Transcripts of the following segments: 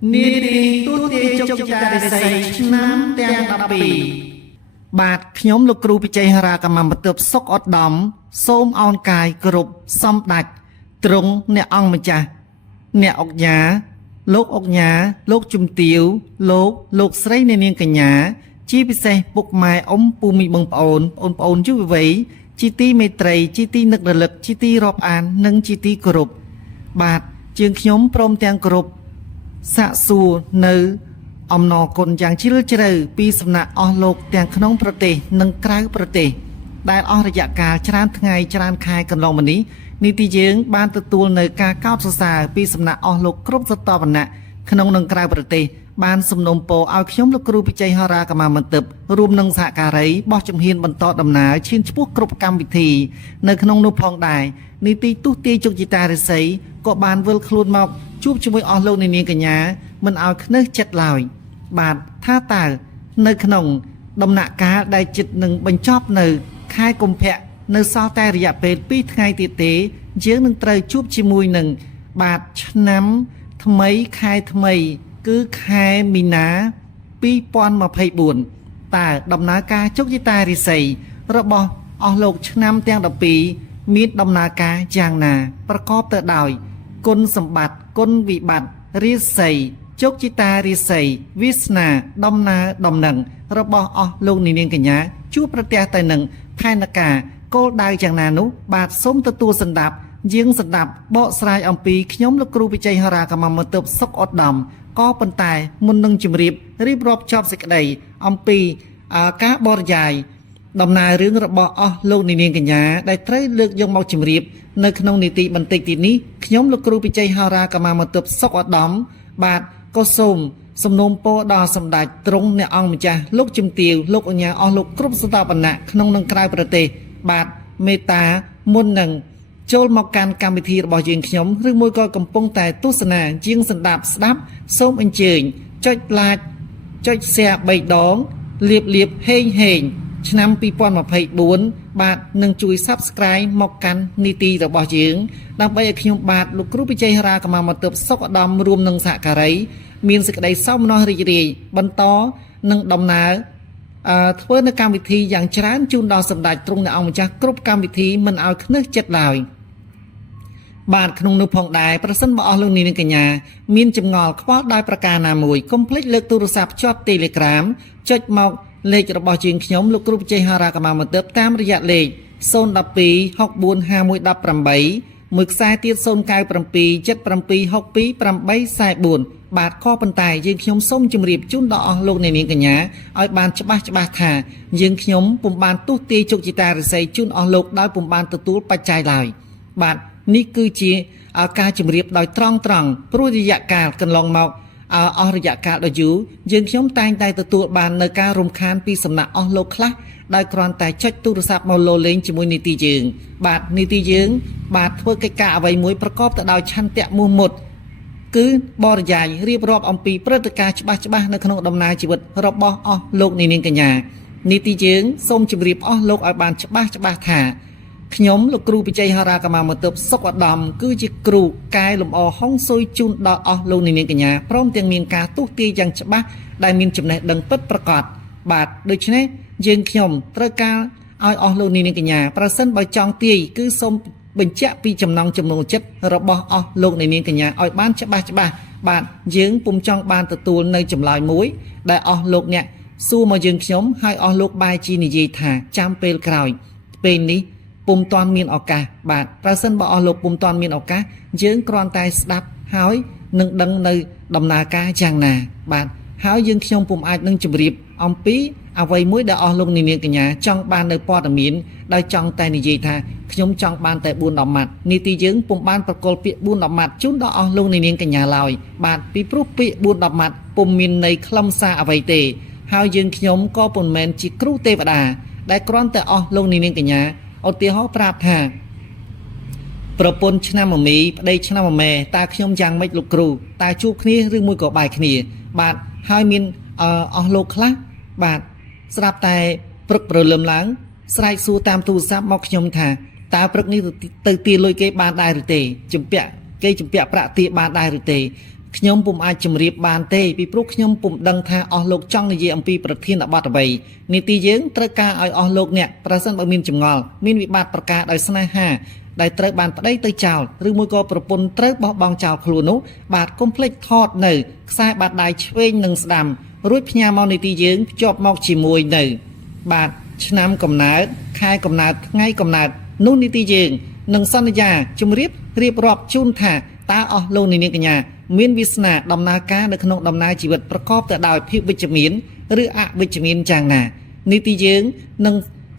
Niti tuti chok chita say nam tiang tapi. Bạt nhóm lục cừu bị chạy ra cả mà tập sốc ọt đom xôm on cài cột xóm đạch trúng nè ong mà cha nè ốc nhá lốc chum tiêu lốc sấy nè niên cả nhà chi bị xe buộc mai ông pu mi bằng ôn chú vậy chi ti mê trầy chi ti nực lực chi ti rọp an nâng chi ti cột bạt trường nhóm prom tiang cột xạ xù nư ông nọ còn chẳng chỉ là chơi pi sầm nạ ở lục tiền khung prote nâng trái prote đại ởระยะกาลchán ngày chán khai cần lòng mình ní ní ti dương ban tự tuôn nơi ca cao sơ sài pi sầm nạ ở lục cướp rất to bản nạ khung nâng trái prote ban sầm nôm po ao nhóm lục cừu bị chạy hara cả mà mình tập rùm nâng xạ cà rấy bỏ chấm hiên bận to đầm ná trên chúc cướp cam vị thì nơi khung nôm phong đài ní ti tu ti chụp guitar để sấy có ban vơi khuôn mọc chụp cho mấy ở lâu này niên cả nhà mình ao nước chặt lòiบาดท่าตาในขนมดำหนักกาได้จิตหนึ่งบรรจบในค่ายกลมแพะในซอแต่ระยะเป็นปีไงตีเตเยอะหนึ่งเตยจูบชิมวยหนึ่งบาดชน้ำทำไมค่ายทำไมคือค่ายมีนาปีปอนมาเพย์บุญแต่ดำหนักกาจุกยิตาริใสระบออกโลกชน้ำเตียงดับปีมีดำหนักกาจางนาประกอบเตอดอยกลสมบัติกลวิบัติริใสจกจิตาริใสวิสนาดำนาดำหนังระบอลงนิเนียงกันยาชูประเทศไทยหนึ่งไทยนากาโกได้จากนานุบาดสมตัวสันดับยิงสันดับเบาสายอัมปีขยมลูกครูไปใจฮารากำมันเติบซกอดดำก็เป็นตายมุนนึงจิมรีบรอบชอบสิกใดอัมปีกาบอร์ใหญ่ดำนาเรื่องระบอลงนิเนียงกันยาได้ใช้เลือกยงเมาจิมรีบในขนมนิติบันติตินี้ขยมลูกครูไปใจฮารากำมันเติบซกอดดำบาดก็ส่งสมนมโปดาสมดัยตรงในองค์จ่าลูกจิมติวลูกอัญญาอลูกครุบสตาปนะขนมนังกลายประเทศบาดเมตามุนหนึ่งโจลมาการการวิธีระบายยิงขยมหรือมวยก็กำปงแต่ตุสนายิงสันดับสดับส้มอันเจิงจ้อยลายจ้อยเสียใบดองเรียบเฮงชนำปีปอนมาเพย์บุญบาดหนึ่งจุยซับสไครต์มากันนิตีระบายยิงดับไปขยมบาดลูกครุไปใจฮารากำมาเติบซอกดำรวมหนึ่งสะการัยมีนสกัดเศร้านอรีบรรทอหนึ่งดำนาเพื่อในการวิธีอย่างช้าจูนดาวสมดัยตรงในองค์จากกรุบการวิธีมันเอาเนื้อเจ็ดลายบาดขนมนุพองได้ประสันบ่อลงนี้ในกัญญามีนจำงอคว้าได้ประการนามวยคอมพลีทเลือกโทรศัพท์ชอบเทเลกรามจดหมอกเลขระบายจิงขยมลูกกรุบใจฮารากำมาเติบตามระยะเลขโซนดับปีหกบุญห้ามวยดับปรำใบมึกสายตีโซนกายปรำปีเจ็ดปรำปีหกปีปรำใบสายบุญบาดข้อปันไตยิงขยมส้มจุมรีบจุนดอลงในนี้กันยาเอาบานฉบับถ่ายิงขยมปุ่มบานตู้ตีจุกจิตาหรือใส่จุนอลกได้ปุ่มบานตัวปัจจัยลายบาดนี่คือจีการจุมรีบโดยตรองปรุระยะกาลกันลองเมาอระยะกาลโดยอยู่ยิงขยมตายได้ตัวบานในการรมคานปีสำนักอลกคละได้กรอนแต่ชัดตู้สับมาโลเลงจมุยนิติยิงบาดนิติยิงบาดเพื่อกะกะไว้มวยประกอบแต่ดาวชันเตะมูหมดคือบริยายเรียบรอบอมปีประติการฉบับในขนมดำนาชีวิตรบบโลกในนิงกัญญานิติเจิงส้มจิบรีบโลกอับานฉบับถ่าขยมลูกครูปิจัยฮารากมาเติบซกดำคือจิครูกายลมห้องซุยจุนดอโลกในนิงกัญญาพร้อมเตียงมีนกาตุตียังฉบับได้มีนจุดในดังปิดประกอบบาดโดยเฉพาะยิงขยมตระการเอาโลกในนิงกัญญาประสันใบจองตีคือส้มเป็นเจ้าปีจำนองจำนวนจัดระบอบโลกในนี้กันยาอ้อยบ้านฉบับบาดยืงปุ่มจ้องบานตะตูนในจำลายมุ้ยได้โลกเนี่ยสู้มายืงขยมให้โลกใบจีนิยีถ่าจำเปลกรอยเป็นนี้ปุ่มตอนมีนออกกาบาดประสันบ่โลกปุ่มตอนมีนออกกายืงกรอนตายสดับหายหนึ่งดังในดำนากาจางนาบาดหายยืงขยมปุ่มอาจหนึ่งจุบรีบอมปีเอาไว้มุ้ยได้ลงในนี้กันยาจ้องบานในปอดมีนได้จ้องแต่นิยีถ่าขยมจองบานแต่บุญดอกมัดนิติยึงปุ่มบานประกอบปีบุญดอกมัดจุนดอกลงในเนียงกัญญาลอยบานปีปรุปีบุญดอกมัดปุ่มมินในคลำซาอวัยเตหาวยึงขยมก็ปุ่มแมนจิครูเตปดาได้กรอนแต่ลงในเนียงกัญญาเอาเตียห่อปราบท่าประปนชนะมมีได้ชนะมแม่ตาขยมยังไม่ลุกครูตาจูบนี้หรือมือก่อใบขณีบานหาวมินโลกละบานสลับแต่ปรึกเปลือมหลังสไลซูตามตูซับมอกขยมท่าตาปรึกนี้ตื่นตีลอยเก็บบานได้หรือเตจุ่มเปียเกจุ่มเปียประตีบานได้หรือเต ខ្ញុំពុំអាចជម្រាបបានទេពីព្រោះខ្ញុំពុំដឹងថាអស់លោកចង់និយាយអំពីប្រធានបទអ្វីនីតិយើងត្រូវការឲ្យអស់លោកអ្នកប្រសិនបើមានចម្ងល់មានវិបត្តិប្រការដោយស្នេហាដែលត្រូវបានប្តីទៅចោលឬមួយក៏ប្រពន្ធត្រូវបោះបង់ចោលខ្លួននោះបាទកុំភ្លេចថតនៅខ្សែបាតដៃឆ្វេងនិងស្ដាំរួចផ្ញើមកនីតិយើងភ្ជាប់មកជាមួយនៅបាទឆ្នាំកំណើតខែកំណើតថ្ងៃកំណើតនោះនីតិយើងនឹងសន្យាជម្រាបរៀបរាប់ជូនថាតើអស់លោកនាងកញ្ញាមានវាសនាដំណើរការនៅក្នុងដំណើរជីវិតប្រកបទៅដោយភាពវិជ្ជមានឬអវិជ្ជមានយ៉ាងណានីតិយើងនឹង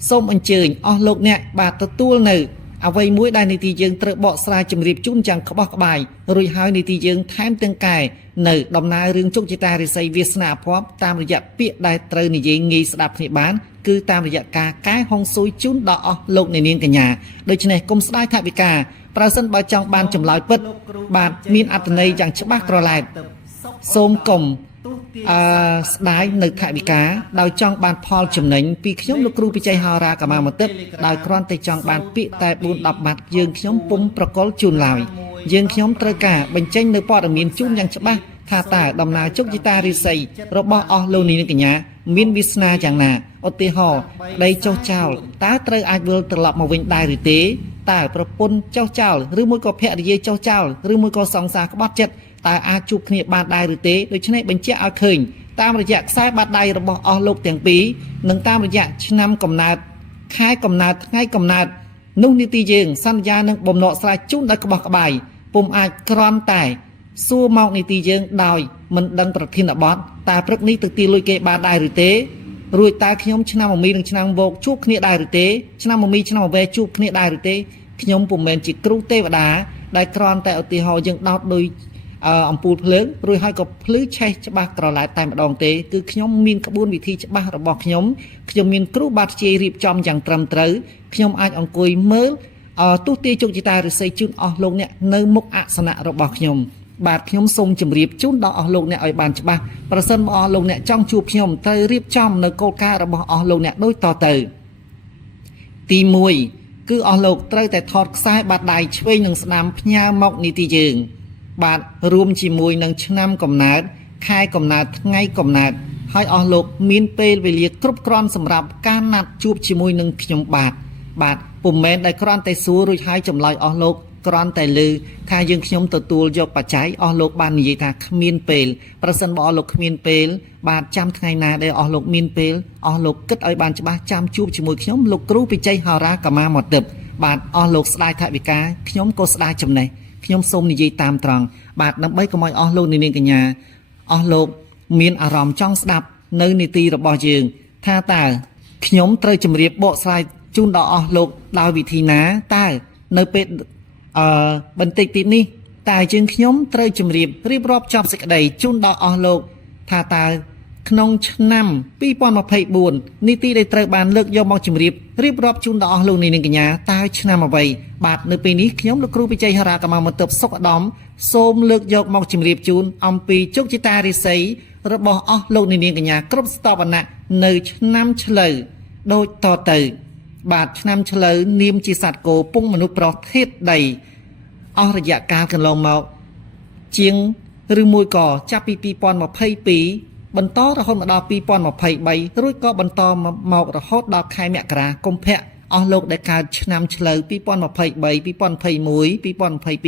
សូមអញ្ជើញអស់លោកអ្នកបាទទទួលនៅអ្វីមួយដែលនីតិយើងត្រូវបកស្រាយជម្រាបជូនយ៉ាងក្បោះក្បាយរួចហើយនីតិយើងថែមទាំងកែនៅដំណើររឿងជោគជតារិស័យវាសនាអភ័ព្វតាមរយៈពាក្យដែលត្រូវនិយាយងាយស្ដាប់គ្នាបានគឺតាមរយៈការកែហុងស៊ុយជូនដល់អស់លោកអ្នកនាងកញ្ញាដូច្នេះគុំស្ដាយថវិកាប្រសិនបើចង់បានចម្លើយពិតបាទមានអត្ថន័យយ៉ាងច្បាស់ក្រឡែតសូមកុំស្ដាយនៅថវិកាដោយចង់បានផលចំណេញពីខ្ញុំលោកគ្រូពិជ័យហោរាកម្មាមតិដោយគ្រាន់តែចង់បានពាក្យតែ4-10ម៉ាត់យើងខ្ញុំពុំប្រកល់ជូនឡើយយើងខ្ញុំត្រូវការបញ្ចេញនៅព័ត៌មានជូនយ៉ាងច្បាស់ថាតើដំណើរជោគជតារិស័យរបស់អស់លោកនាងកញ្ញាមានវាសនាយ៉ាងណាឧទាហរណ៍ដីចុះចោលតើត្រូវអាចវិលត្រឡប់មកវិញដែរឬទេតើប្រពន្ធចុះចោលឬមួយក៏ភរិយាចុះចោលឬមួយក៏សង្សារក្បត់ចិត្តតើអាចជួបគ្នាបានដែរឬទេដូច្នេះបញ្ជាក់ឲ្យឃើញតាមរយៈខ្សែបាតដៃរបស់អស់លោកទាំងពីរនិងតាមរយៈឆ្នាំកំណើតខែកំណើតថ្ងៃកំណើតនោះនីតិយើងសន្យានឹងបំណកស្រាយជូនដោយក្បោះក្បាយពុំអាចគ្រាន់តែសួរមកនីតិយើងដោយមិនដឹងប្រធានបទតើព្រឹកនេះទៅទីលុយគេបានដែរឬទេរួចតើខ្ញុំឆ្នាំមមីនិងឆ្នាំវោកជួបគ្នាដែរឬទេឆ្នាំមមីឆ្នាំវែជួបគ្នាដែរឬទេខ្ញុំពុំមែនជាគ្រូទេវតាដែលគ្រាន់តែឧទាហរណ៍យើងដោតដោយអំពូលភ្លើងរួចហើយក៏ភ្លឺឆេះច្បាស់ក្រឡែតតែម្ដងទេគឺខ្ញុំមានក្បួនវិធីច្បាស់របស់ខ្ញុំមានគ្រូបាត់ជារៀបចំយ៉ាងត្រឹមត្រូវខ្ញុំអាចអង្គុយមើលទស្សទាយជោគជតារិស័យជូនអស់លោកអ្នកនៅមុខអាសនៈរបស់ខ្ញុំបាទខ្ញុំសូមជម្រាបជូនដល់អស់លោកអ្នកឲ្យបានច្បាស់ប្រសិនបើអស់លោកអ្នកចង់ជួបខ្ញុំត្រូវរៀបចំនៅគោលការណ៍របស់អស់លោកអ្នកដូចតទៅទី1គឺអស់លោកត្រូវតែថតខ្សែបាតដៃឆ្វេងនិងស្ដាំផ្ញើមកនីតិយើងបាទរួមជាមួយនឹងឆ្នាំកំណើតខែកំណើតថ្ងៃកំណើតហើយអស់លោកមានពេលវេលាគ្រប់គ្រាន់សម្រាប់ការណាត់ជួបជាមួយនឹងខ្ញុំបាទពុំមែនដែលគ្រាន់តែសួររួចហើយចម្លើយអស់លោកគ្រាន់តែឮថាយើងខ្ញុំទទួលយកបច្ច័យអស់លោកបាននិយាយថាគ្មានពេលប្រសិនបើអស់លោកគ្មានពេលបាទចាំថ្ងៃណាដែលអស់លោកមានពេលអស់លោកគិតឲ្យបានច្បាស់ចាំជួបជាមួយខ្ញុំលោកគ្រូពិជ័យហោរាកម្មាមតិបាទអស់លោកស្ដាយថវិកាខ្ញុំក៏ស្ដាយចំណេះខ្ញុំសូមនិយាយតាមត្រង់បាទដើម្បីកុំឲ្យអស់លោកនាងកញ្ញាអស់លោកមានអារម្មណ៍ចង់ស្ដាប់នៅនីតិរបស់យើងថាតើខ្ញុំត្រូវជម្រាបបកស្រាយជូនដល់អស់លោកដោយវិធីណាតើនៅពេលបន្តិចទៀតនេះតើយើងខ្ញុំត្រូវជម្រាបរៀបរាប់ចប់សេចក្តីជូនដល់អស់លោកថាតើក្នុងឆ្នាំ2024នីតិដែលត្រូវបានលើកយកមកជម្រាបរៀបរាប់ជូនដល់អស់លោកនាងកញ្ញាតើឆ្នាំអ្វីបាទនៅពេលនេះខ្ញុំលោកគ្រូពិជ័យហោរាកម្មាមតិសុខឧត្តមសូមលើកយកមកជម្រាបជូនអំពីជោគជតារិស័យរបស់អស់លោកនាងកញ្ញាគ្រប់ស្ថាបណៈនៅឆ្នាំឆ្លូវដូចតទៅបាទឆ្នាំឆ្លូវនាមជាសត្វគោពងមនុស្សប្រុសធាតុដីអស់រយៈកាលកន្លងមកជាងឬមួយក៏ចាប់ពី2022បន្តរហូតមកដល់2023រួចក៏បន្តមករហូតដល់ខែមករាកុម្ភៈអស់លោកដែលកើតឆ្នាំឆ្លូវ2023 2021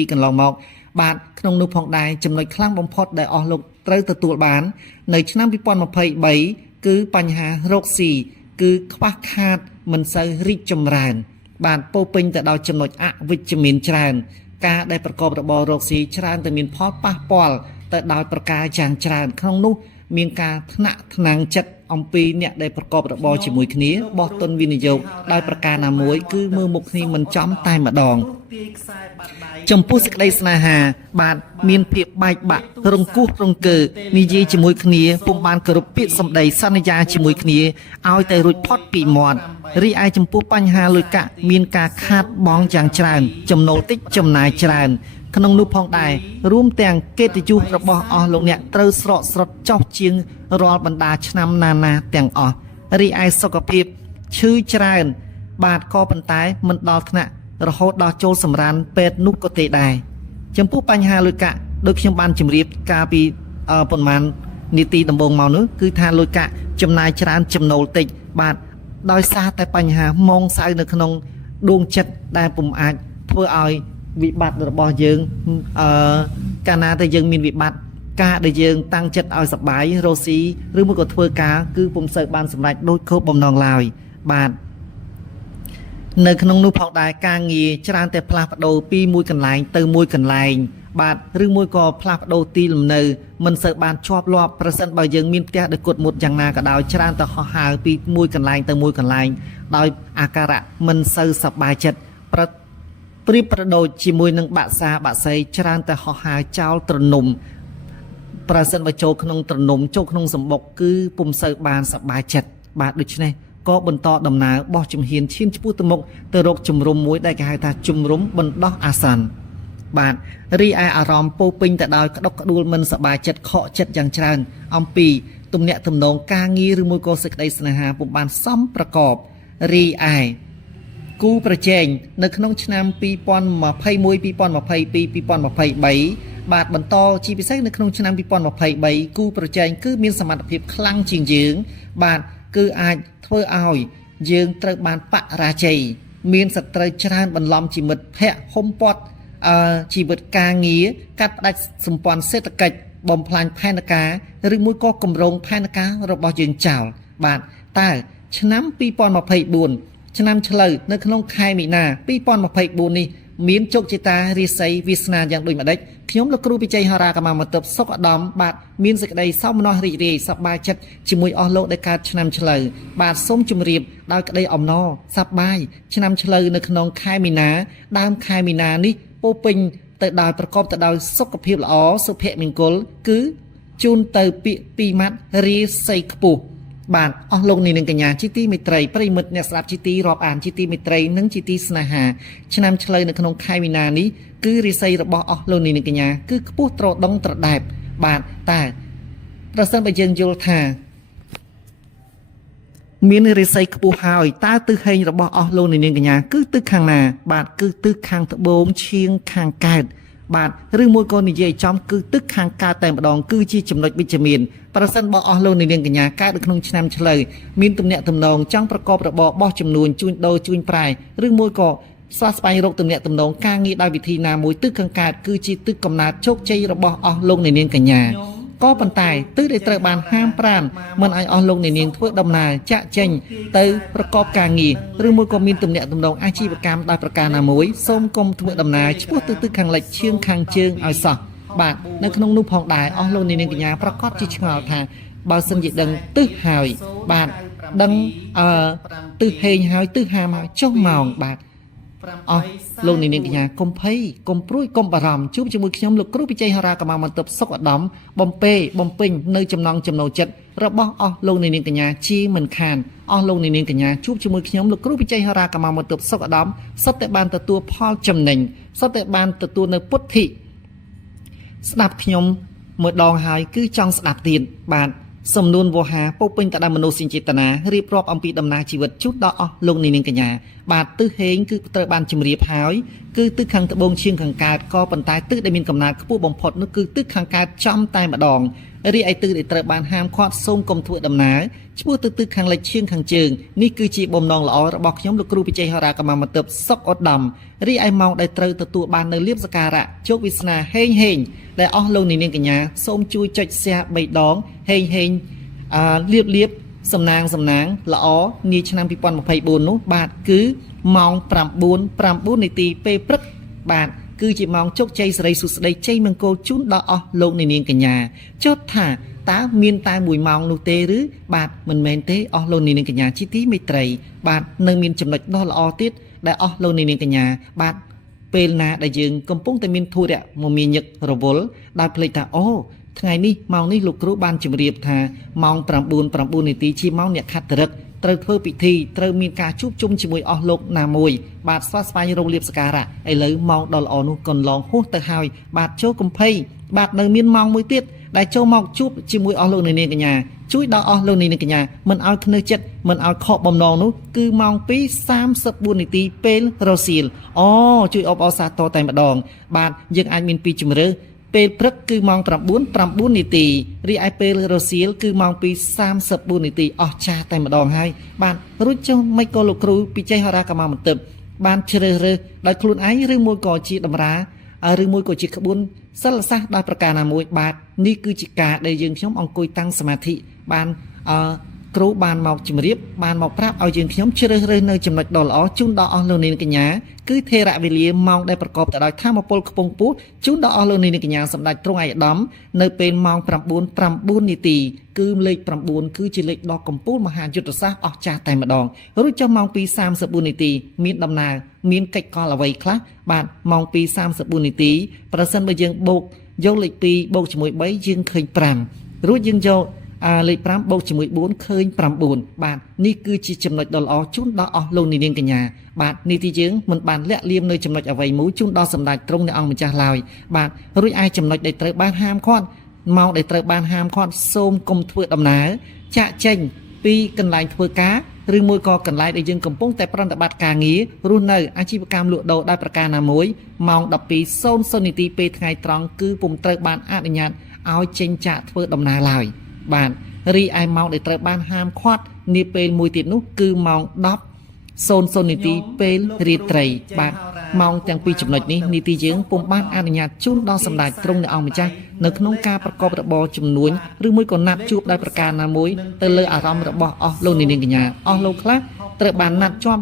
2022កន្លងមកបាទក្នុងនោះផងដែរចំណុចខ្លាំងបំផុតដែលអស់លោកត្រូវទទួលបាននៅឆ្នាំ2023គឺបញ្ហារោគស៊ីគឺខ្វះខាតមិនសូវរីកចម្រើនបានពោពេញទៅដោយចំណុចអវិជ្ជមានច្រើនការដែលប្រកបរបររោគស៊ីច្រើនតែមានផលប៉ះពាល់ទៅដោយប្រការយ៉ាងច្រើនក្នុងនោះមានការថ្នាក់ថ្នាំងចិត្តអំពីអ្នកដែលប្រកបរបរជាមួយគ្នាបោះទុនវិនិយោគដោយប្រការណាមួយគឺមើលមុខគ្នាមិនចំតែម្ដងចំពោះសេចក្តីស្នេហាបាទមានភាពបែកបាក់រង្គោះរង្គើនិយាយជាមួយគ្នាពុំបានគោរពពាក្យសម្ដីសន្យាជាមួយគ្នាឲ្យតែរួចផុតពីមាត់រីឯចំពោះបញ្ហាលុយកាក់មានការខាតបង់យ៉ាងច្រើនចំណូលតិចចំណាយច្រើនក្នុងនោះផងដែររួមទាំងកិត្តិយសរបស់អស់លោកអ្នកត្រូវស្រកស្រត់ចោះជាងរាល់បណ្ដាឆ្នាំណាទាំងអស់រីឯសុខភាពឈឺច្រើនបាទក៏ប៉ុន្តែមិនដល់ថ្នាក់រហូតដល់ចូលសម្រានពេទ្យនោះក៏ទេដែរចំពោះបញ្ហាលុយកាក់ ដូចខ្ញុំបានជម្រាបកាលពីប៉ុន្មាននីតិដំបូងមកនោះគឺថាលុយកាក់ចំណាយច្រើនចំណូលតិចបាទដោយសារតែបញ្ហាម៉ងសៅនៅក្នុងដួងចិត្តដែលពុំអាចធ្វើឲ្យវិបត្តិរបស់យើងកាលណាតែយើងមានវិបត្តិការដែលយើងតាំងចិត្តឲ្យសប្បាយរស់ស៊ីឬមួយក៏ធ្វើការគឺពុំសូវបានសម្រេចដូចគោលបំណងឡើយបាទនៅក្នុងនោះផងដែរការងារច្រើនតែផ្លាស់ប្ដូរពីមួយកន្លែងទៅមួយកន្លែងបាទឬមួយក៏ផ្លាស់ប្ដូរទីលំនៅមិនសូវបានជាប់លាប់ប្រសិនបើយើងមានផ្ទះដែលគត់មុតយ៉ាងណាក៏ដោយច្រើនតែហោះហើរពីមួយកន្លែងទៅមួយកន្លែងដោយអាការៈមិនសូវសប្បាយចិត្តប្រៀបប្រដូចជាមួយនឹងបាក់សីច្រើនតែហោះហើរចោលទ្រនំប្រសិនបើចូលក្នុងទ្រនំចូលក្នុងសម្បុកគឺពុំសូវបានសប្បាយចិត្តបាទដូច្នេះក៏បន្តដំណើរបោះជំហានឈានឆ្ពោះទៅមុខទៅរកជំរុំមួយដែលគេហៅថាជំរុំបណ្ដោះអាសន្នបាទរីឯអារម្មណ៍ពោពេញទៅដោយក្តុកក្តួលមិនសប្បាយចិត្តខកចិត្តយ៉ាងច្រើនអំពីទំនាក់ទំនងការងារឬមួយក៏សេចក្តីស្នេហាពុំបានសមប្រកបរីឯគូប្រជែងនៅក្នុងឆ្នាំ2021 2022 2023បាទបន្តជាពិសេសនៅក្នុងឆ្នាំ2023គូប្រជែងគឺមានសមត្ថភាពខ្លាំងជាងយើងបាទគឺអាចធ្វើឲ្យយើងត្រូវបានបរាជ័យមានសត្រូវច្រើនបន្លំជាមិត្តភ័ក្តិហុំព័ទ្ធជីវិតការងារកាត់ផ្ដាច់សម្ព័ន្ធសេដ្ឋកិច្ចបំផ្លាញផែនការឬមួយក៏គម្រោងផែនការរបស់យើងចោលបាទតើឆ្នាំ2024ឆ្នាំឆ្លូវនៅក្នុងខែមីនា2024នេះមានជោគជតារាសីវាសនាយ៉ាងដូចម្ដេចខ្ញុំលោកគ្រូពិជ័យហោរាកម្មមន្ទិបសុខឧត្តមបាទមានសេចក្តីសោមនស្សរីករាយសប្បាយចិត្តជាមួយអស់លោកដែលកើតឆ្នាំឆ្លូវបាទសូមជម្រាបដោយក្តីអំណរសប្បាយឆ្នាំឆ្លូវនៅក្នុងខែមីនាដើមខែមីនានេះពោពេញទៅដោយប្រកបទៅដោយសុខភាពល្អសុភមង្គលគឺជូនទៅពាក្យពីរម៉ាត់រាសីខ្ពស់បាទអស់លោកនាងកញ្ញាជាទីមេត្រីប្រិមិត្តអ្នកស្ដាប់ជាទីរាប់អានជាទីមេត្រីនិងជាទីស្នេហាឆ្នាំឆ្លូវនៅក្នុងខែមីនានេះគឺរាសីរបស់អស់លោកនាងកញ្ញាគឺខ្ពស់ត្រដុងត្រដែបបាទតែប្រសិនបើយើងយល់ថាមានរាសីខ្ពស់ហើយតើទិសហេងរបស់អស់លោកនាងកញ្ញាគឺទិសខាងណាបាទគឺទិសខាងត្បូងឈៀងខាងកើតបាទឬមួយក៏និយាយចំគឺទឹកខាងកើតតែម្ដងគឺជាចំណុចវិជ្ជមានប្រសិនបើអស់លោកនាងកញ្ញាកើតនៅក្នុងឆ្នាំឆ្លូវមានទំនាក់ទំនងចង់ប្រកបរបរបោះចំនួនជួញដូរជួញប្រែឬមួយក៏ស្វះស្វែងរកទំនាក់ទំនងការងារដោយវិធីណាមួយទឹកខាងកើតគឺជាទឹកកំណើតជោគជ័យរបស់អស់លោកនាងកញ្ញាក៏ប៉ុន្តែទិសដែលត្រូវបានហាមប្រាមមិនឲ្យអស់លោកនាងធ្វើដំណើរចាក់ចេញទៅប្រកបការងារឬមួយក៏មានទំនាក់ទំនងអាជីវកម្មដោយប្រការណាមួយសូមកុំធ្វើដំណើរឆ្ពោះទៅទិសខាងលិចឈៀងខាងជើងឲ្យសោះបាទនៅក្នុងនោះផងដែរអស់លោកនាងកញ្ញាប្រកាសជាឆ្ងល់ថាបើសិនជាដឹងទិសហើយបាទដឹងទិសហេងហើយទិសហាមហើយចុះម៉ោងបាទអស់លោកនាងកញ្ញាកុំភ័យកុំព្រួយកុំបារម្ភជួបជាមួយខ្ញុំលោកគ្រូពិជ័យហោរាកម្មមន្ទិបសុខឧត្តមបំពេញនៅចំណងចំណូលចិត្តរបស់អស់លោកនាងកញ្ញាជាមិនខានអស់លោកនាងកញ្ញាជួបជាមួយខ្ញុំលោកគ្រូពិជ័យហោរាកម្មមន្ទិបសុខឧត្តមសុទ្ធតែបានទទួលផលចំណេញសុទ្ធតែបានទទួលនៅពុទ្ធិស្ដាប់ខ្ញុំមួយដងហើយគឺចង់ស្ដាប់ទៀតបាទសំនួនវោហាពោពេញទៅដោយមនោសញ្ចេតនារៀបរាប់អំពីដំណើរជីវិតជូនដល់អស់លោកនាងកញ្ញាបាទទិសហេងគឺត្រូវបានជម្រាបហើយគឺទិសខាងត្បូងឈៀងខាងកើតក៏ប៉ុន្តែទិសដែលមានកំណើតខ្ពស់បំផុតនោះគឺទិសខាងកើតចំតែម្ដងរីឯទិសដែលត្រូវបានហាមឃាត់សូមកុំធ្វើដំណើរឆ្ពោះទៅទិសខាងលិចឈៀងខាងជើងនេះគឺជាបំណងល្អរបស់ខ្ញុំលោកគ្រូពិជ័យហោរាកម្មមន្ទិបសុខឧត្តមរីឯម៉ោងដែលត្រូវទទួលបាននៅលៀបសក្ការៈជោគវាសនាហេងដែលអស់លោកនាងកញ្ញាសូមជួយចុច share 3 ដងហេងលៀបសំណាងល្អនាឆ្នាំ2024នោះបាទគឺម៉ោង9:09 នាទីពេលព្រឹកបាទគឺជាម៉ោងជោគជ័យសេរីសុស្ដីជ័យមង្គលជូនដល់អស់លោកនាងកញ្ញាចុះថាតើមានតែ1ម៉ោងនោះទេឬបាទមិនមែនទេអស់លោកនាងកញ្ញាជាទីមេត្រីបាទនៅមានចំណុចដ៏ល្អទៀតដែលអស់លោកនាងកញ្ញាបាទពេលណាដែលយើងកំពុងតែមានធុរៈមមាញឹករវល់ដោយភ្លេចថាអូថ្ងៃនេះម៉ោងនេះលោកគ្រូបានជម្រាបថាម៉ោង9:09 នាទីជាម៉ោងអ្នកខត្តរិកត្រូវធ្វើពិធីត្រូវមានការជួបជុំជាមួយអស់លោកណាមួយបាទស្វាស្វែងរកលៀបសក្ការៈឥឡូវម៉ោងដ៏ល្អនោះកន្លងហួសទៅហើយបាទចូលកំភៃបាទនៅមានម៉ោងមួយទៀតដែលចូលមកជួបជាមួយអស់លោកនាងកញ្ញាជួយដល់អស់លោកនាងកញ្ញាមិនឲ្យខ្នើសចិត្តមិនឲ្យខកបំណងនោះគឺម៉ោង2:34 នាទីពេលរសៀលជួយអបអរសាទរតែម្ដងបាទយើងអាចមានពីជំរឿ ពេលព្រឹកគឺម៉ោង9 នាទីរីឯពេលរសៀលគឺម៉ោង2:34 នាទីអស់ចាស់តែម្ដងហើយបាទរួចចុះមិនក៏លោកគ្រូពិជ័យហរាកម្មាបន្ទិបបានជ្រើសរើសដោយខ្លួនឯងឬមួយក៏ជាតម្រាឬមួយក៏ជាក្បួនសិលសាស្ត្រដោយប្រការណាមួយបាទនេះគឺជាការដែលយើងខ្ញុំអង្គុយតាំងសមាធិបានគ្រូបានមកជម្រាបបានមកប្រាប់ឲ្យយើងខ្ញុំជ្រើសរើសនៅចំណុចដ៏ល្អជូនដល់អស់លោកនាងកញ្ញាគឺថេរវេលាម៉ោងដែលប្រកបទៅដោយធម៌ពលខ្ពង់ខ្ពស់ជូនដល់អស់លោកនាងកញ្ញាសម្ដេចទ្រង់ឯកឧត្តមនៅពេលម៉ោង9:09 នាទីគឺលេខ9គឺជាលេខដ៏កំពូលមហាយុទ្ធសាស្ត្រអស្ចារ្យតែម្ដងរួចចុះម៉ោង2:34 នាទីមានដំណើរមានកិច្ចកលអ្វីខ្លះបាទម៉ោង2:34 នាទីប្រសិនបើយើងបូកយកលេខ2បូកជាមួយ3យើងឃើញ5រួចយើងយកលេខ5បូកជាមួយ4ឃើញ9បាទនេះគឺជាចំណុចដ៏ល្អជូនដល់អស់លោកនាងកញ្ញាបាទនេះទីយើងមិនបានលាក់លៀមនៅចំណុចអ្វីមួយជូនដល់សម្ដេចទ្រង់នៃអង្គម្ចាស់ឡើយបាទរួចឯចំណុចដែលត្រូវបានហាមឃាត់ម៉ោងដែលត្រូវបានហាមឃាត់សូមកុំធ្វើដំណើរចាក់ចេញពីកន្លែងធ្វើការឬមួយក៏កន្លែងដែលយើងកំពុងតែប្រតិបត្តិការងាររស់នៅអាជីវកម្មលក់ដូរដោយប្រការណាមួយម៉ោង12:00 នាទីពេលថ្ងៃត្រង់គឺពុំត្រូវបានអនុញ្ញាតឲ្យចេញចាក់ធ្វើដំណើរឡើយបាទរីឯម៉ោងដែលត្រូវបានហាមឃាត់នាពេលមួយទៀតនោះគឺម៉ោង10:00 នាទីពេលរាត្រីបាទម៉ោងទាំងពីរចំណុចនេះនីតិយើងពុំបានអនុញ្ញាតជូនដល់សម្ដេចទ្រង់នៃអង្គម្ចាស់នៅក្នុងការប្រកបរបរជំនួញឬមួយក៏ណាត់ជួបដោយប្រការណាមួយទៅលើអារម្មណ៍របស់អស់លោកនាងកញ្ញាអស់លោកខ្លះត្រូវបានណាត់ជួប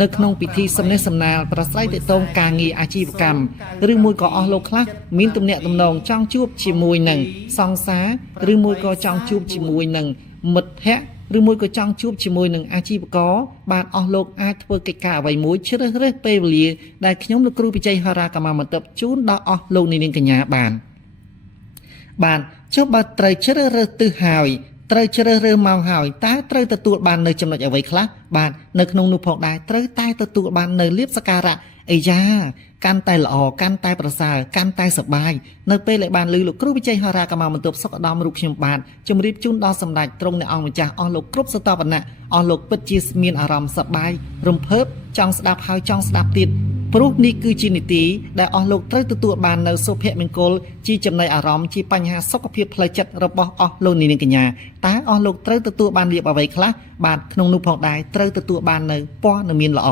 នៅក្នុងពិធីសំណេះសំណាលប្រស្រ័យទាក់ទងការងារអាជីវកម្មឬមួយក៏អស់លោកខ្លះមានទំនាក់ទំនងចង់ជួបជាមួយនឹងសង្សារឬមួយក៏ចង់ជួបជាមួយនឹងមិត្តភ័ក្តិឬមួយក៏ចង់ជួបជាមួយនឹងអាជីវករបាទអស់លោកអាចធ្វើកិច្ចការអ្វីមួយជ្រើសរើសពេលវេលាដែលខ្ញុំលោកគ្រូពិជ័យហរាកម្មាបន្ទិបជូនដល់អស់លោកនាងកញ្ញាបានចុះបើត្រូវជ្រើសរើសទិសហើយត្រូវជ្រើសរើសម៉ោងហើយតើត្រូវទទួលបាននៅចំណុចអ្វីខ្លះបាទនៅក្នុងនោះផងដែរត្រូវតែទទួលបាននៅលៀបសក្ការៈអីយ៉ាកាន់តែល្អកាន់តែប្រសើរកាន់តែសប្បាយនៅពេលដែលបានឮលោកគ្រូវិជ័យហរាកម្មាបន្ទប់សុខឧត្តមរូបខ្ញុំបាទជម្រាបជូនដល់សម្ដេចទ្រង់នៃអង្គម្ចាស់អស់លោកគ្រប់សតវណ្ណៈអស់លោកពិតជាមានអារម្មណ៍សប្បាយរំភើបចង់ស្ដាប់ហើយចង់ស្ដាប់ទៀតព្រោះនេះគឺជានីតិដែលអស់លោកត្រូវទទួលបាននៅសុភមង្គលជាចំណីអារម្មណ៍ជាបញ្ហាសុខភាពផ្លូវចិត្តរបស់អស់លោកនាងកញ្ញាតើអស់លោកត្រូវទទួលបានលៀបអ្វីខ្លះបាទក្នុងនោះផងដែរត្រូវទទួលបាននៅព័ត៌មានល្អ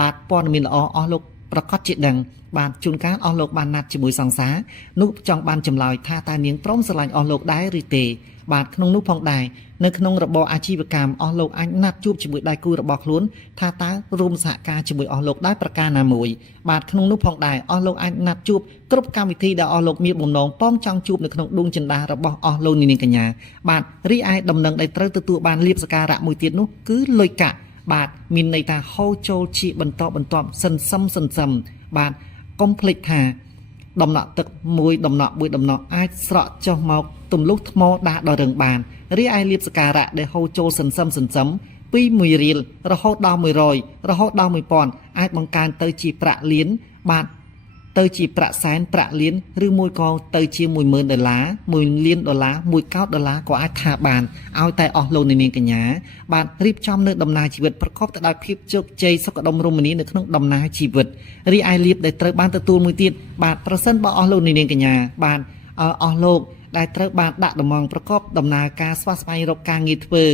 បាទព័ត៌មានល្អអស់លោកប្រកាសជាដឹងបាទជួនកាលអស់លោកបានណាត់ជាមួយសង្សារនោះចង់បានចម្លើយថាតើនាងព្រមស្រឡាញ់អស់លោកដែរឬទេបាទក្នុងនោះផងដែរនៅក្នុងរបបអាជីវកម្មអស់លោកអាចណាត់ជួបជាមួយដៃគូរបស់ខ្លួនថាតើរួមសហការជាមួយអស់លោកដែរប្រការណាមួយបាទក្នុងនោះផងដែរអស់លោកអាចណាត់ជួបគ្រប់កម្មវិធីដែលអស់លោកមានបំណងប៉ងចង់ជួបនៅក្នុងដួងចិន្តារបស់អស់លោកនាងកញ្ញាបាទរីឯដំណឹងដែលត្រូវទទួលបានលៀបសក្ការៈមួយទៀតនោះគឺលុយកាក់បាទមានន័យថាហូរចូលជាបន្តបន្ទាប់សន្សឹមបាទកុំភ្លេចថាដំណក់ទឹកមួយដំណក់អាចស្រក់ចុះមកទម្លុះថ្មដាស់ដល់រឹងបានរីឯលៀបសក្ការៈដែលហូរចូលសន្សឹមពី1រៀលរហូតដល់100រហូតដល់1000អាចបង្កើនទៅជាប្រាក់លានបាទទៅជាប្រាក់សែនប្រាក់លានឬមួយក៏ទៅជា$10000 $1 លាន$1 កោដុល្លារក៏អាចថាបានឲ្យតែអស់លោកនាងកញ្ញាបាទរៀបចំនៅដំណើរជីវិតប្រកបទៅដោយភាពជោគជ័យសុខដុមរមនានៅក្នុងដំណើរជីវិតរីឯលៀបដែលត្រូវបានទទួលមួយទៀតបាទប្រសិនបើអស់លោកនាងកញ្ញាបាទអស់លោកដែលត្រូវបានដាក់ដំងប្រកបដំណើរការស្វាស្វែងរកការងារធ្វើ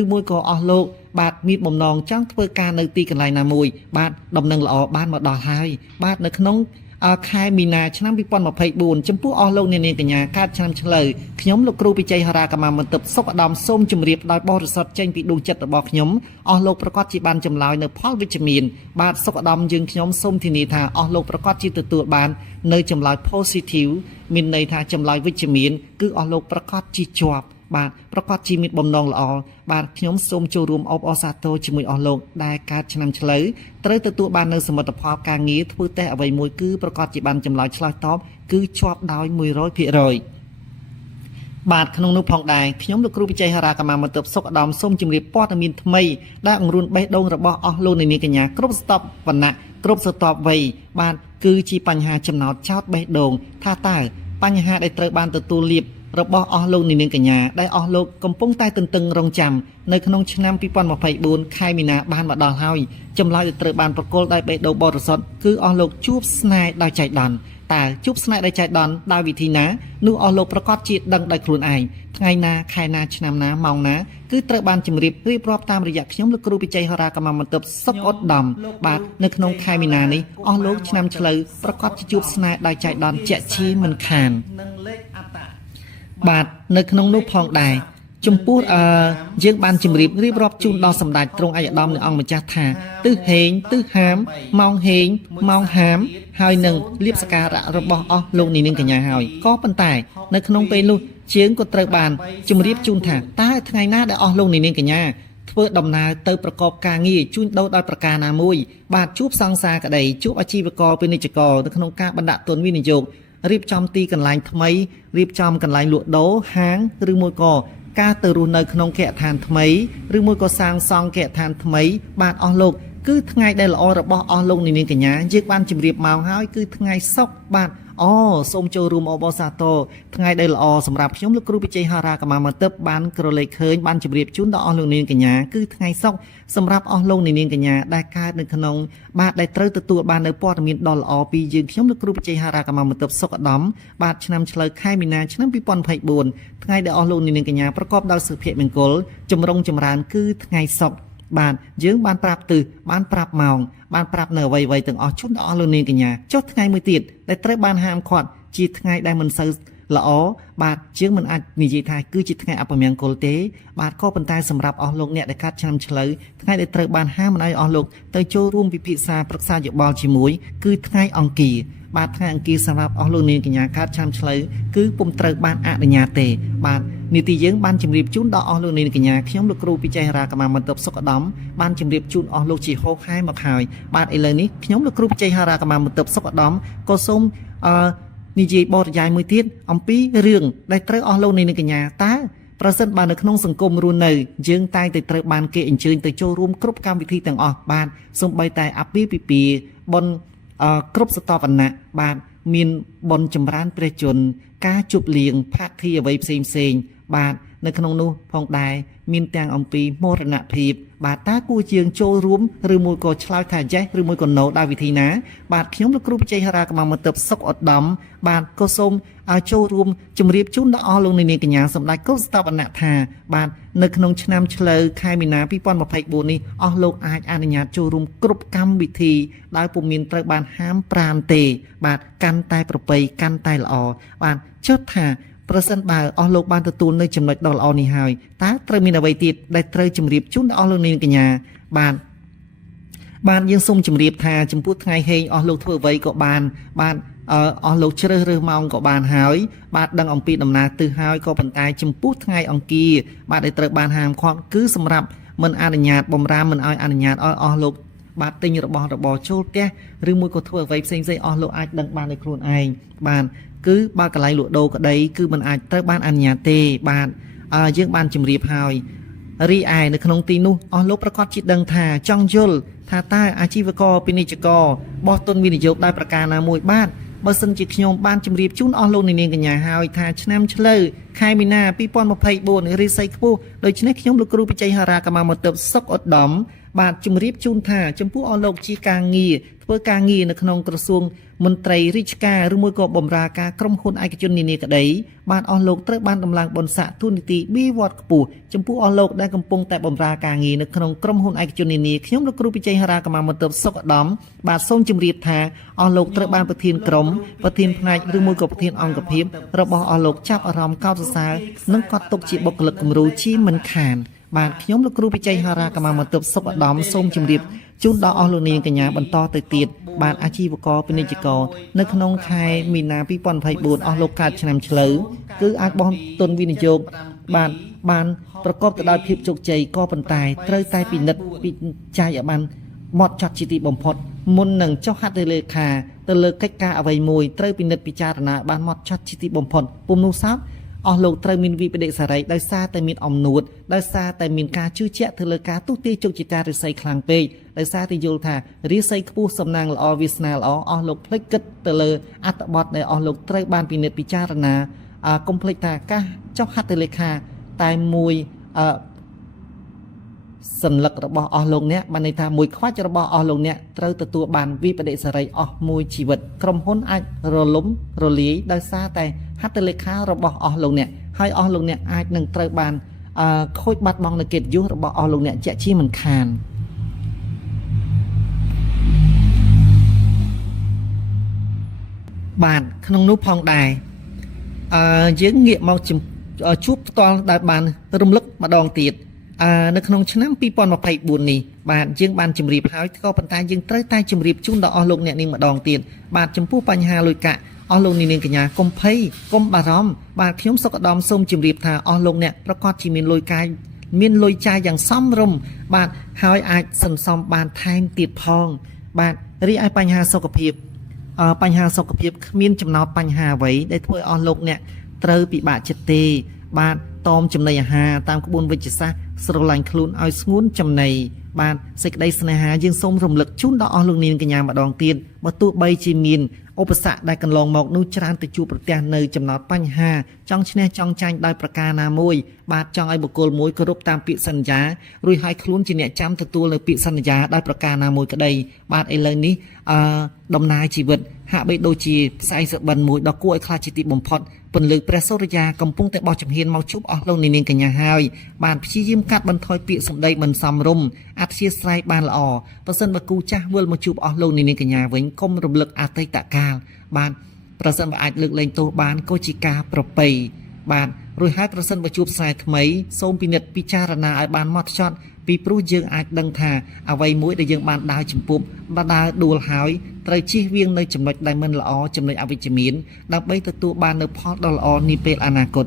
ឬមួយក៏អស់លោកបាទមានបំណងចង់ធ្វើការនៅទីកន្លែងណាមួយបាទដំណឹងល្អបានមកដល់ហើយបាទនៅក្នុងខែមីនាឆ្នាំ2024ចំពោះអស់លោកអ្នកនាងកញ្ញាកើតឆ្នាំឆ្លូវខ្ញុំលោកគ្រូពិជ័យហរាកម្មាបន្ទប់សុខឧត្តមសូមជម្រាបដោយបរិសុទ្ធចេញពីដួងចិត្តរបស់ខ្ញុំអស់លោកប្រកាសជាបានចម្លើយនៅផលវិជ្ជមានបាទសុខឧត្តមយើងខ្ញុំសូមធានាថាអស់លោកប្រកាសជាទទួលបាននៅចម្លើយ positive មានន័យថាចម្លើយវិជ្ជមានគឺអស់លោកប្រកាសជាជាប់បាទប្រកាសជាមានបំណងល្អបាទខ្ញុំសូមចូលរួមអបអរសាទរជាមួយអស់លោកដែលកើតឆ្នាំឆ្លូវត្រូវទទួលបាននៅសមិទ្ធផលការងារធ្វើតេស្តអ្វីមួយគឺប្រកាសជាបានចម្លើយឆ្លើយតបគឺជាប់ដោយ 100% បាទក្នុងនោះផងដែរខ្ញុំលោកគ្រូពិជ័យហរាកម្មាបន្ទប់សុខឧត្តមសូមជម្រាបព័ត៌មានថ្មីដែលអង្រួនបេះដូងរបស់អស់លោកនាងកញ្ញាគ្រប់ស្ទាប់វណ្ណៈគ្រប់ស្ទាប់វ័យបាទគឺជាបញ្ហាចំណោទចោតបេះដូងថាតើបញ្ហាដែលត្រូវបានទទួលលៀបរបស់អស់លោកនាងកញ្ញាដែលអស់លោកកំពុងតែទន្ទឹងរង់ចាំនៅក្នុងឆ្នាំ2024ខែមីនាបានមកដល់ហើយចម្លើយដែលត្រូវបានប្រកល់ដោយបេះដូងបរិសុទ្ធគឺអស់លោកជួបស្នេហ៍ដោយចៃដន្យ តើជួបស្នេហ៍ដោយចៃដន្យដោយវិធីណានោះអស់លោកប្រកាសជាដឹងដោយខ្លួនឯងថ្ងៃណាខែណាឆ្នាំណាម៉ោងណាគឺត្រូវបានជម្រាបរៀបរាប់តាមរយៈខ្ញុំលោកគ្រូវិជ័យហោរាកម្មមន្ទិបសុកឧត្តមបាទនៅក្នុងខែមីនានេះអស់លោកឆ្នាំឆ្លូវប្រកាសជាជួបស្នេហ៍ដោយចៃដន្យជាក់ជាមិនខានបាទនៅក្នុងនោះផងដែរចំពោះយើងបានជម្រាបរៀបរាប់ជូនដល់សម្ដេចទ្រង់ឯកឧត្តមនៃអង្គម្ចាស់ថាទិសហេងទិសហាមម៉ោងហេងម៉ោងហាមហើយនឹងលៀបសការៈរបស់អស់លោកនាងកញ្ញាហើយក៏ប៉ុន្តែនៅក្នុងពេលនោះជាងក៏ត្រូវបានជម្រាបជូនថាតើថ្ងៃណាដែលអស់លោកនាងកញ្ញាធ្វើដំណើរទៅប្រកបការងារជួញដូរដោយប្រការណាមួយបាទជួបសង្សារក្តីជួបអាជីវករពាណិជ្ជករនៅក្នុងការបណ្ដាក់ទុនវិនិយោគរៀបចំទីកន្លែងថ្មីរៀបចំកន្លែងលក់ដូរហាងឬមួយក៏ការទៅរស់នៅក្នុងគេហដ្ឋានថ្មីឬមួយក៏សាងសង់គេហដ្ឋានថ្មីបាទអស់លោកគឺថ្ងៃដែលល្អរបស់អស់លោកនាងកញ្ញាយើងបានជម្រាបមកហើយគឺថ្ងៃសុក្របាទសូមចូលរួមអបអរសាទរថ្ងៃដែលល្អសម្រាប់ខ្ញុំលោកគ្រូវិជ័យហោរាកម្មមន្ទិបបានក្រឡេកឃើញបានជម្រាបជូនដល់អស់លោកនាងកញ្ញាគឺថ្ងៃសុក្រសម្រាប់អស់លោកនាងកញ្ញាដែលកើតនៅក្នុងបាទដែលត្រូវទទួលបាននៅព័ត៌មានដ៏ល្អពីយើងខ្ញុំលោកគ្រូវិជ័យហោរាកម្មមន្ទិបសុខឧត្តមបាទឆ្នាំឆ្លូវខែមីនាឆ្នាំ2024ថ្ងៃដែលអស់លោកនាងកញ្ញាប្រកបដោយសុភមង្គលចម្រុងចម្រើនគឺថ្ងៃសុក្របាទយើងបានប្រាប់ទិសបានប្រាប់ម៉ោងបានប្រាប់នៅអ្វីៗទាំងអស់ជូនដល់អស់លោកនាងកញ្ញាចុះថ្ងៃមួយទៀតដែលត្រូវបានហាមឃាត់ជាថ្ងៃដែលមិនសូវល្អបាទយើងមិនអាចនិយាយថាគឺជាថ្ងៃអពមង្គលទេបាទក៏ប៉ុន្តែសម្រាប់អស់លោកអ្នកដែលកាត់ឆ្នាំឆ្លូវថ្ងៃដែលត្រូវបានហាមមិនឲ្យអស់លោកទៅចូលរួមពិភាក្សាប្រឹក្សាយោបល់ជាមួយគឺថ្ងៃអង្គារបាទថ្ងៃអង្គារសម្រាប់អស់លោកនាងកញ្ញាកាត់ឆ្នាំឆ្លូវគឺពុំត្រូវបានអនុញ្ញាតទេបាទនីតិយើងបានជម្រាបជូនដល់អស់លោកនាងកញ្ញាខ្ញុំលោកគ្រូពិជ័យហោរាកម្មមន្ទិបសុខឧត្តមបានជម្រាបជូនអស់លោកជាហោហែមកហើយបាទឥឡូវនេះខ្ញុំលោកគ្រូពិជ័យហោរាកម្មមន្ទិបសុខឧត្តមក៏សូមនិយាយបទយាយមួយទៀតអំពីរឿងដែលត្រូវអស់លោកនាងកញ្ញាតើប្រសិនបើនៅក្នុងសង្គមរស់នៅយើងតែងតែត្រូវបានគេអញ្ជើញទៅចូលរួមគ្រប់កម្មវិធីទាំងអស់បាទសូម្បីតែអាពាហ៍ពិពាហ៍បុណ្យគ្រប់សតវណ្ណៈបាទមានបុណ្យចម្រើនព្រះជន្មការជប់លៀងផាកធីអ្វីផ្សេងបាទនៅក្នុងនោះផងដែរមានទាំងអំពីមរណភាពបាទតើគួរជាងចូលរួមឬមួយក៏ឆ្លើយថា yes ឬមួយក៏ no ដោយវិធីណាបាទខ្ញុំលោកគ្រូវិជ័យហោរាកម្មមន្ទិបសុខឧត្តមបាទក៏សូមឲ្យចូលរួមជម្រាបជូនដល់អស់លោកនាងកញ្ញាសម្ដេចគ្រប់ស្ថាបនៈថាបាទនៅក្នុងឆ្នាំឆ្លូវខែមីនា2024នេះអស់លោកអាចអនុញ្ញាតចូលរួមគ្រប់កម្មវិធីដោយពុំមានត្រូវបានហាមប្រាមទេបាទកាន់តែប្រពៃកាន់តែល្អបាទចុះថាប្រសិនបើអស់លោកបានទទួលនៅចំណុចដ៏ល្អនេះហើយតើត្រូវមានអ្វីទៀតដែលត្រូវជម្រាបជូនដល់អស់លោកនាងកញ្ញាបាទយើងសូមជម្រាបថាចំពោះថ្ងៃហេងអស់លោកធ្វើអ្វីក៏បានអស់លោកជ្រើសរើសម៉ោងក៏បានហើយបាទដឹងអំពីដំណើរទិសហើយក៏ប៉ុន្តែចំពោះថ្ងៃអង្គារបាទដែលត្រូវបានហាមឃាត់គឺសម្រាប់មិនអនុញ្ញាតបំរាមមិនឲ្យអនុញ្ញាតឲ្យអស់លោកបាទទិញរបស់របរចូលផ្ទះឬមួយក៏ធ្វើអ្វីផ្សេងអស់លោកអាចដឹងបានដោយខ្លួនឯងបាទគឺបើកន្លែងលក់ដូរក្តីគឺមិនអាចត្រូវបានអនុញ្ញាតទេបាទយើងបានជម្រាបហើយរីឯនៅក្នុងទីនោះអស់លោកប្រកាសជាដឹងថាចង់យល់ថាតើអាជីវករពាណិជ្ជករបោះទុនវិនិយោគដោយប្រការណាមួយបាទបើសិនជាខ្ញុំបានជម្រាបជូនអស់លោកនាងកញ្ញាហើយថាឆ្នាំឆ្លូវខែមីនា2024រិស័យខ្ពស់ដូច្នេះខ្ញុំលោកគ្រូវិជ័យហោរាកម្មមន្ទិបសុខឧត្តមបាទជម្រាបជូនថាចំពោះអស់លោកជាការងារធ្វើការងារនៅក្នុងក្រសួងមន្ត្រីរាជការឬមួយក៏បម្រើការក្រុមហ៊ុនឯកជននានាក្តីបាទអស់លោកត្រូវបានដំឡើងបុណ្យស័ក្តិទូនីតិបៀវត្តខ្ពស់ចំពោះអស់លោកដែលកំពុងតែបម្រើការងារនៅក្នុងក្រុមហ៊ុនឯកជននានាខ្ញុំលោកគ្រូពិជ័យហោរាកម្មមន្ទិបសុខឧត្តមបាទសូមជម្រាបថាអស់លោកត្រូវបានប្រធានក្រុមប្រធានផ្នែកឬមួយក៏ប្រធានអង្គភាពរបស់អស់លោកចាប់អារម្មណ៍កោតសរសើរនិងកត់ទុកជាបុគ្គលិកគំរូជាមិនខានបាទខ្ញុំលោកគ្រូពិជ័យហោរាកម្មមន្ទិបសុខឧត្តមសូមជម្រាបជូនដល់អស់លោកនាងកញ្ញាបន្តទៅទៀតបាទអាជីវករពាណិជ្ជករនៅក្នុងខែមីនា2024អស់លោកកើតឆ្នាំឆ្លូវគឺអាចបោះទុនវិនិយោគបានប្រកបទៅដោយភាពជោគជ័យក៏ប៉ុន្តែត្រូវតែពិនិត្យវិจัยឲ្យបានម៉ត់ចត់ជាទីបំផុតមុននឹងចុះហត្ថលេខាទៅលើកិច្ចការអ្វីមួយត្រូវពិនិត្យពិចារណាបានម៉ត់ចត់ជាទីបំផុតពុំនោះសោតអស់លោកត្រូវមានវិបដិសារីដោយសារតែមានអំនួតដោយសារតែមានការជឿជាក់ទៅលើការទុតិយជោគជតារិស័យខ្លាំងពេកដោយសារតែយល់ថារិស័យខ្ពស់សំណាងល្អវាសនាល្អអស់លោកភ្លេចគិតទៅលើអត្ថបទដែលអស់លោកត្រូវបានពិនិត្យពិចារណាកុំភ្លេចថាការចុះហត្ថលេខាតែមួយ សัญลักษณ์របស់អស់លោកអ្នកបានន័យថាមួយខ្វាច់របស់អស់លោកអ្នកត្រូវទទួលបានវិបដិសារីអស់មួយជីវិតក្រុមហ៊ុនអាចរលំរលាយដោយសារតែហត្ថលេខារបស់អស់លោកអ្នកហើយអស់លោកអ្នកអាចនឹងត្រូវបានខូចបាត់បង់នូវកិត្តិយសរបស់អស់លោកអ្នកជាក់ជាមិនខានបាទក្នុងនោះផងដែរយើងងាកមកជួបផ្ទាល់ដែលបានរំលឹកម្ដងទៀតនៅក្នុងឆ្នាំ2024នេះបាទយើងបានជម្រាបហើយក៏ប៉ុន្តែយើងត្រូវតែជម្រាបជូនដល់អស់លោកអ្នកនាងម្ដងទៀតបាទចំពោះបញ្ហាលុយកាក់អស់លោកនាងកញ្ញាកុំភ័យកុំបារម្ភបាទខ្ញុំសុកឧត្តមសូមជម្រាបថាអស់លោកអ្នកប្រកាសជាមានលុយចាយយ៉ាងសមរម្យបាទហើយអាចសន្សំបានថែមទៀតផងបាទរីឯបញ្ហាសុខភាពគ្មានចំណោទបញ្ហាអ្វីដែលធ្វើឲ្យអស់លោកអ្នកត្រូវពិបាកចិត្តទេបាទតមចំណីអាហារតាមក្បួនវិជ្ជសាស្ត្រស្រឡាញ់ខ្លួនឲ្យស្ងួនចំណីបាទសេចក្តីស្នេហាយើងសូមរំលឹកជូនដល់អស់លោកនាងកញ្ញាម្ដងទៀតបើទោះបីជាមានឧបសគ្គដែលកន្លងមកនោះច្រើនទៅជួបប្រទះនៅចំណោទបញ្ហាចង់ឈ្នះចង់ចាញ់ដោយប្រការណាមួយបាទចង់ឲ្យបុគ្គលមួយគោរពតាមពាក្យសន្យារួចឲ្យខ្លួនជាអ្នកចាំទទួលនៅពាក្យសន្យាដោយប្រការណាមួយក្តីបាទឥឡូវនេះដំណើរជីវិតហាក់បីដូចជាផ្សែងស្របិនមួយដ៏គួរឲ្យខ្លាចជាទីបំផុតពន្លឺព្រះសូរិយាកំពុងតែបោះជំហានមកជួបអស់លោកនាងកញ្ញាហើយបានព្យាយាមកាត់បន្ថយពាក្យសម្ដីមិនសមរម្យអធិស្ឋានបានល្អប្រសិនបើគូចាស់វិលមកជួបអស់លោកនាងកញ្ញាវិញកុំរំលឹកអតីតកាលបាទប្រសិនបើអាចលើកលែងទោសបានក៏ជាការប្រពៃបាទរួចហើយប្រសិនបើជួបខ្សែថ្មីសូមពិនិត្យពិចារណាឲ្យបានហ្មត់ចត់ពីព្រោះយើងអាចដឹងថាអ្វីមួយដែលយើងបានដើរចំពោះដើរដួលហើយត្រូវជៀសវាងនៅចំណុចដែលមិនល្អចំណុចអវិជ្ជមានដើម្បីទទួលបាននូវផលដ៏ល្អនាពេលអនាគត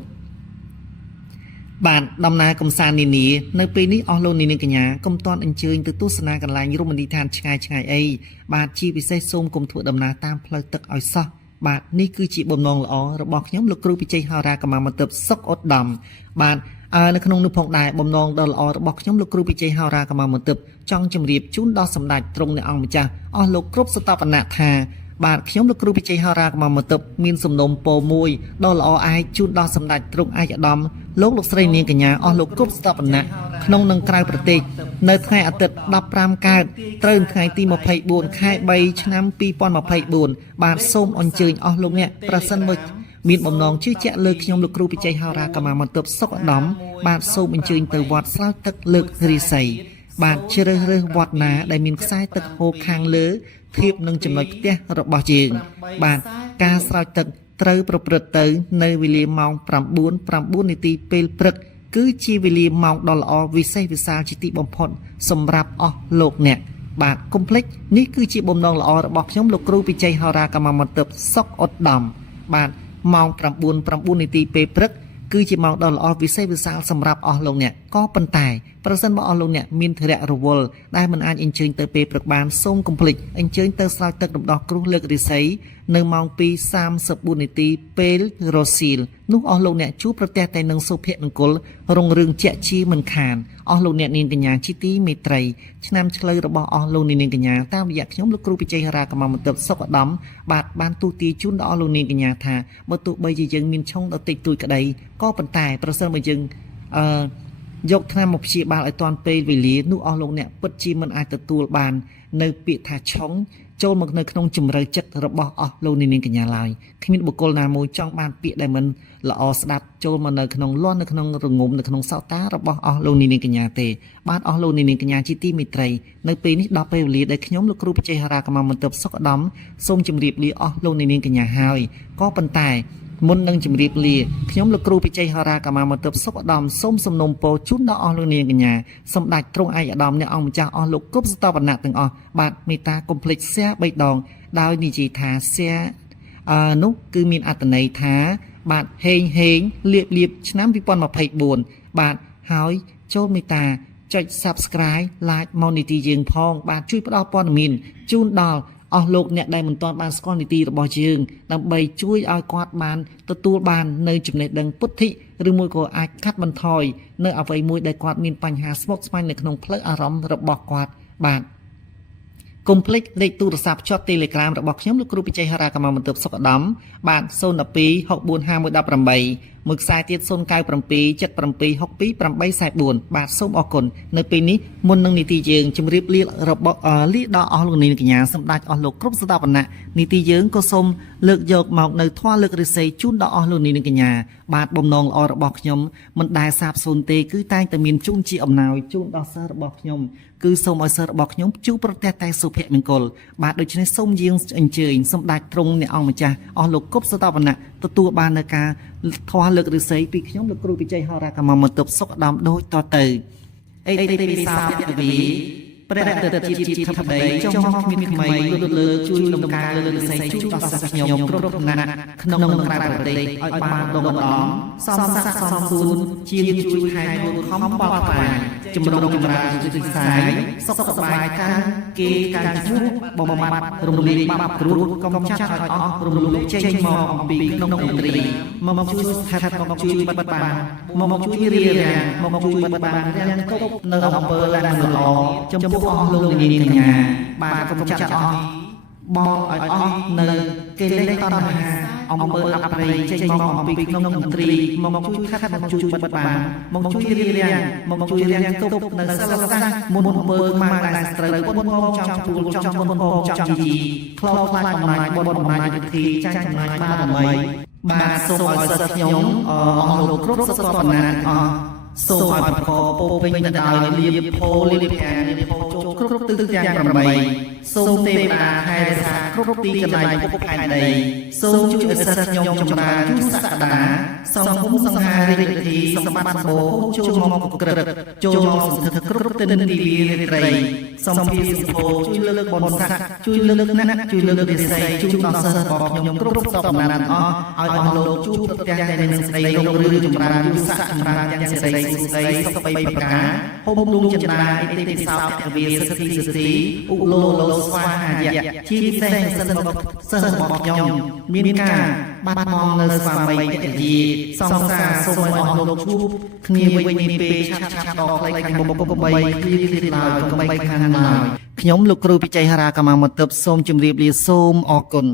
បាទដំណើរកំសាន្តនានានៅពេលនេះអស់លោកនាងកញ្ញាកុំទាន់អញ្ជើញទៅទស្សនាកន្លែងរមណីយដ្ឋានឆ្ងាយអីបាទជាពិសេសសូមកុំធ្វើដំណើរតាមផ្លូវទឹកឲ្យសោះបាទនេះគឺជាបំណងល្អរបស់ខ្ញុំលោកគ្រូពិជ័យហោរាកម្មាមន្ទិបសុកឧត្តមបាទនៅក្នុងនោះផងដែរបំណងដ៏ល្អរបស់ខ្ញុំលោកគ្រូពិជ័យហោរាកម្មាមន្ទិបចង់ជម្រាបជូនដល់សម្ដេចទ្រង់អ្នកអង្គម្ចាស់អស់លោកគ្រប់សតបណៈថាបាទខ្ញុំលោកគ្រូពិជ័យហោរាកម្មាមន្ទិបមានសំណុំពរមួយដ៏ល្អឯកជូនដល់សម្ដេចទ្រង់ឯកឧត្តមលោកស្រីនាងកញ្ញាអស់លោកគ្រប់សតបណៈក្នុងនិងក្រៅប្រទេសនៅថ្ងៃអាទិត្យ15កើតត្រូវថ្ងៃទី24ខែ3ឆ្នាំ2024បាទសូមអញ្ជើញអស់លោកអ្នកប្រសិនបើមានបំណងជឿជាក់លើខ្ញុំលោកគ្រូពិជ័យហោរាកម្មាមន្ទិបសុកឧត្តមបាទសូមអញ្ជើញទៅវត្តស្រោចទឹកលើករាសីបាទជ្រើសរើសវត្តណាដែលមានខ្សែទឹកហូរខាងលើធៀបនឹងចំណុចផ្ទះរបស់យើងបាទការស្រោចទឹកត្រូវប្រព្រឹត្តទៅនៅវេលាម៉ោង9:09 នាទីពេលព្រឹកគឺជាវេលាម៉ោងដ៏ល្អវិសេសវិសាលជាទីបំផុតសម្រាប់អស់លោកអ្នកបាទកុំភ្លេចនេះគឺជាបំណងល្អរបស់ខ្ញុំលោកគ្រូពិជ័យហោរាកម្មាមន្ទិបសុកឧត្តមបាទម៉ោង9:09 នាទីពេលព្រឹកគឺជាម៉ោងដ៏ល្អវិសេសវិសាលសម្រាប់អស់លោកអ្នកក៏ប៉ុន្តែប្រសិនបើអស់លោកអ្នកមានធរៈរវល់ដែលមិនអាចអញ្ជើញទៅពេលព្រឹកបានសូមកុំភ្លេចអញ្ជើញទៅស្រោចទឹករំដោះគ្រោះលើករាសីនៅម៉ោង2:34 នាទីពេលរសៀលនោះអស់លោកអ្នកជួបប្រទះតែនឹងសុភមង្គលរុងរឿងជាក់ជាមិនខានអស់លោកអ្នកនាងកញ្ញាជាទីមេត្រីឆ្នាំឆ្លូវរបស់អស់លោកនាងកញ្ញាតាមរយៈខ្ញុំលោកគ្រូពិជ័យហោរាកម្មាមន្ទិបសុកឧត្តមបាទបានទូទាជូនដល់អស់លោកនាងកញ្ញាថាបើទោះបីជាយើងមានឆុងដ៏តិចតួចក្តីក៏ប៉ុន្តែប្រសិនបើយើងយកថ្នាំមកព្យាបាលឲ្យទាន់ពេលវេលានោះអស់លោកអ្នកពិតជាមិនអាចទទួលបាននៅពាក្យថាឆុងចូលមកនៅក្នុងជំរឿចិត្តរបស់អស់លោកនាងកញ្ញាឡើយគ្មានបុគ្គលណាមួយចង់បានពាក្យដែលមិនល្អស្ដាប់ចូលមកនៅក្នុងលាន់នៅក្នុងរងំនៅក្នុងសោតារបស់អស់លោកនាងកញ្ញាទេបាទអស់លោកនាងកញ្ញាជាទីមេត្រីនៅពេលនេះដល់ពេលវេលាដែលខ្ញុំលោកគ្រូពិជ័យហោរាកម្មាមន្ទិបសុកឧត្តមសូមជម្រាបលាអស់លោកនាងកញ្ញាហើយក៏ប៉ុន្តែមុននឹងជម្រាបលាខ្ញុំលោកគ្រូពិជ័យហោរាកម្មាមន្ទិបសុកឧត្តមសូមសំណូមពរជូនដល់អស់លោកនាងកញ្ញាសម្ដេចទ្រង់ឯកឧត្តមអ្នកអង្គម្ចាស់អស់លោកគ្រប់សតបណៈទាំងអស់បាទមេត្តាកុំភ្លេចแชร์3ដងដោយនិយាយថាแชร์នោះគឺមានអត្ថន័យថាបាទហេងលៀបឆ្នាំ2024បាទហើយចូលមេត្តាចុច Subscribe Like មកនីតិយើងផងបាទជួយផ្ដល់ព័ត៌មានជូនដល់អស់លោកអ្នកដែលមិនទាន់បានស្គាល់នីតិរបស់យើងដើម្បីជួយឲ្យគាត់បានទទួលបាននៅចំណេះដឹងពុទ្ធិឬមួយក៏អាចកាត់បន្ថយនៅអ្វីមួយដែលគាត់មានបញ្ហាស្មុគស្មាញនៅក្នុងផ្លូវអារម្មណ៍របស់គាត់បាទកុំភ្លេចលេខទូរស័ព្ទភ្ជាប់ Telegram របស់ខ្ញុំលោកគ្រូពិជ័យហោរាកម្មាមន្ទិបសុកឧត្តមបាទ012 645 118 មួយខ្សែទៀត097 77 62 844បាទសូមអរគុណនៅពេលនេះមុននឹងនីតិយើងជម្រាបលារបស់លាដល់អស់លោកនាងកញ្ញាសម្ដេចអស់លោកគ្រប់ស្ថាបណៈនីតិយើងក៏សូមលើកយកមកនៅធម៌លើករិស័យជូនដល់អស់លោកនាងកញ្ញាបាទបំណងល្អរបស់ខ្ញុំមិនដែលសាបសូន្យទេគឺតែងតែមានជូនជាអំណោយជូនដល់សិស្សរបស់ខ្ញុំគឺសូមឲ្យសិស្សរបស់ខ្ញុំជួបប្រទះតែសុភមង្គលបាទដូច្នេះសូមយាងអញ្ជើញសម្ដេចទ្រង់អ្នកអង្គម្ចាស់អស់លោកគ្រប់ស្ថាបណៈទទួលបាននៅការធម៌លើករិស័យពីខ្ញុំលោកគ្រូវិជ័យហោរាកម្មមន្តពសុខដំដូចតទៅអេតិវិសាទវីព្រះតេជជាតិធម្មដីចុងហោះគ្មានក្មីលុតលើជួយលំការលើរិស័យជួយដល់សិស្សខ្ញុំគ្រប់ឋានៈក្នុងនិងក្រៅប្រទេសឲ្យបានដងដងសំស័កសំសួនជាជួយខែរួមខំបបផ្លាយចម្រុងចម្រើនជាវិស័យសុខសប្បាយកានគេការជួបបំបត្តិរំលាយបាបគ្រោះកំចាត់ឲ្យអស់រំលំចេញមកអំពីក្នុងឥន្ទ្រីមកជួយស្ថិតមកជួយបិទបាំងមកជួយរៀបរៀងមកជួយបិទបាំងរាំងគប់នៅអំពើដែលមិនល្អចំពោះអស់លោកនាងកញ្ញាបាទកំចាត់អស់បងឲ្យអស់នៅកិលេសតណ្ហាអំពើអប្រិយចេញមកអំពីក្នុងឥន្ទ្រីមកជួយខាត់មកជួយបិទបាំងមកជួយរៀបរៀងមកជួយរាំងគប់នៅសិលសាស្ត្រមុនអំពើមកដែលត្រូវពុនមកចង់ពួលចង់មុនមកចង់ជីខ្លោខ្លាចអំណាចបុណ្យអំណាចវិធីចាញ់ចំណាយបារមីបាទសូមឲ្យសិស្សខ្ញុំអស់លោកគ្រប់សត្វបណ្ណាអស់សូមឲ្យប្រកបពោពេញទៅដោយលាភផលលាភអានលាភចូលគ្រប់ទិសទាំង8សូមទេវតាថែរក្សាគ្រប់ទីកន្លែងពុកផែនដីសូមជួយឲ្យសិស្សខ្ញុំចម្រើនយូរសក្តាសង្គមសង្ហារិទ្ធវិធីសម្បត្តិសម្បូរចូលមកក្រឹតចូលមកសន្ធិដ្ឋគ្រប់ទិនទីវារាត្រីសំភារសម្ពោជួយលើកបុណ្យស័ក្តិជួយលើកណាស់ជួយលើករិស័យជួយដល់សិស្សរបស់ខ្ញុំគ្រប់សពដំណានអស់ឲ្យអស់លោកជួបប្រទះតែនឹងស្ដីរុងរឿងចម្រើនយូរស័ក្តិចម្រើនទាំងសេរីសុខស្ដីសុខបីប្រការហូបលុងចិន្តាអិតិពិសោធិវាសទ្ធិសទ្ធិឧលោលោស្វាហាយៈជាពិសេសសិស្សរបស់ខ្ញុំមានការបាត់បង់នៅស្វាមីភរិយាសង្សារសូមឲ្យអស់លោកជួបគ្នាវិញនេះពេលឆាប់ដល់ផ្លេចខាងមុខកុំបីឃ្លៀតឡើយកុំបីខាងឡើយខ្ញុំលោកគ្រូពិជ័យហារាកម្មមន្តពសូមជម្រាបលាសូមអរគុណ